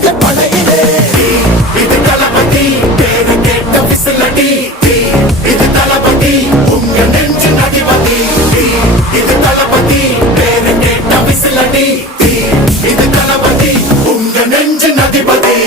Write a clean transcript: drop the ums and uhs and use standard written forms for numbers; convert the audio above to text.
இது படையிலே இது தளபதி பேரு கேட்ட விசிலடி இது தளபதி உங்க நெஞ்சு அதிபதி இது தளபதி பேரு கேட்ட விசிலடி இது தளபதி உங்க நெஞ்சு அதிபதி